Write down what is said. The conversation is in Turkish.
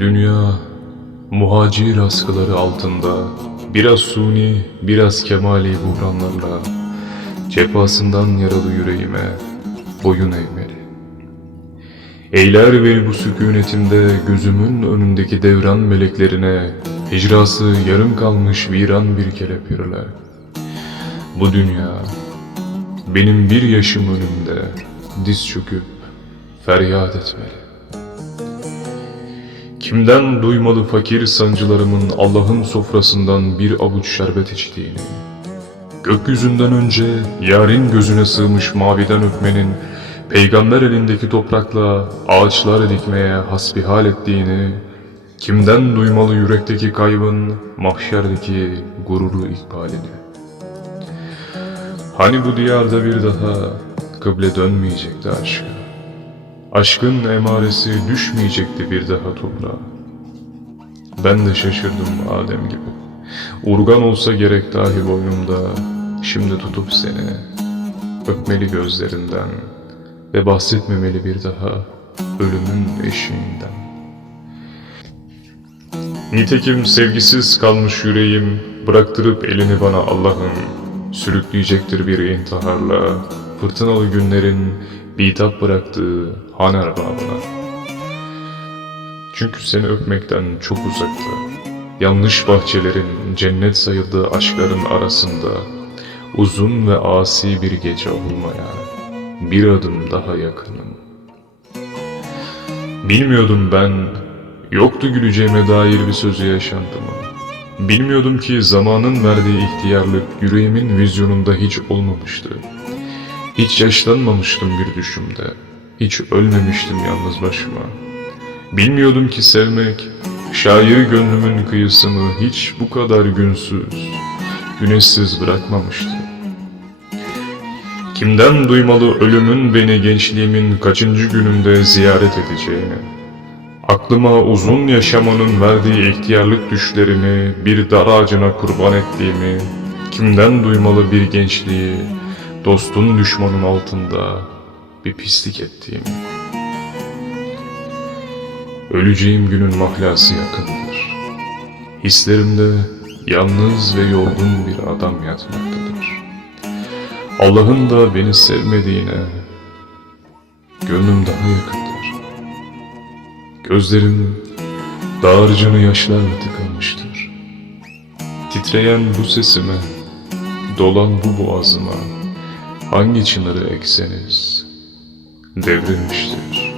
Dünya muhacir askıları altında biraz suni, biraz kemali buhranlarla cefasından yaralı yüreğime boyun eğmeli. Eyler ve bu sükunetimde gözümün önündeki devran meleklerine hicrası yarım kalmış viran bir kelepirler. Bu dünya benim bir yaşım önümde diz çöküp feryat etmeli. Kimden duymalı fakir sancılarımın Allah'ın sofrasından bir avuç şerbet içtiğini, gökyüzünden önce yarın gözüne sığmış maviden öpmenin, peygamber elindeki toprakla ağaçlar dikmeye hasbihal ettiğini, kimden duymalı yürekteki kaybın mahşerdeki gururlu ikbalini. Hani bu diyarda bir daha kıble dönmeyecekti aşka. Aşkın emaresi düşmeyecekti bir daha toprağa. Ben de şaşırdım Adem gibi. Urgan olsa gerek dahi boynumda, şimdi tutup seni, öpmeli gözlerinden ve bahsetmemeli bir daha ölümün eşiğinden. Nitekim sevgisiz kalmış yüreğim, bıraktırıp elini bana Allah'ın, sürükleyecektir bir intiharla, fırtınalı günlerin bitap bıraktığı han erbabına. Çünkü seni öpmekten çok uzakta, yanlış bahçelerin cennet sayıldığı aşkların arasında, uzun ve asi bir gece olmaya, bir adım daha yakınım. Bilmiyordum ben, yoktu güleceğime dair bir sözü yaşantımı. Bilmiyordum ki zamanın verdiği ihtiyarlık yüreğimin vizyonunda hiç olmamıştı. Hiç yaşlanmamıştım bir düşümde. Hiç ölmemiştim yalnız başıma. Bilmiyordum ki sevmek, şair gönlümün kıyısını hiç bu kadar günsüz, güneşsiz bırakmamıştı. Kimden duymalı ölümün beni gençliğimin kaçıncı gününde ziyaret edeceğini? Aklıma uzun yaşamanın verdiği ihtiyarlık düşlerini bir dar ağacına kurban ettiğimi, kimden duymalı bir gençliği, dostun düşmanın altında bir pislik ettiğimi. Öleceğim günün mahlası yakındır. Hislerimde yalnız ve yorgun bir adam yatmaktadır. Allah'ın da beni sevmediğine gönlüm daha yakındır. Gözlerim dağarcını yaşlarla tıkanmıştır. Titreyen bu sesime, dolan bu boğazıma hangi çınarı ekseniz devrilmiştir.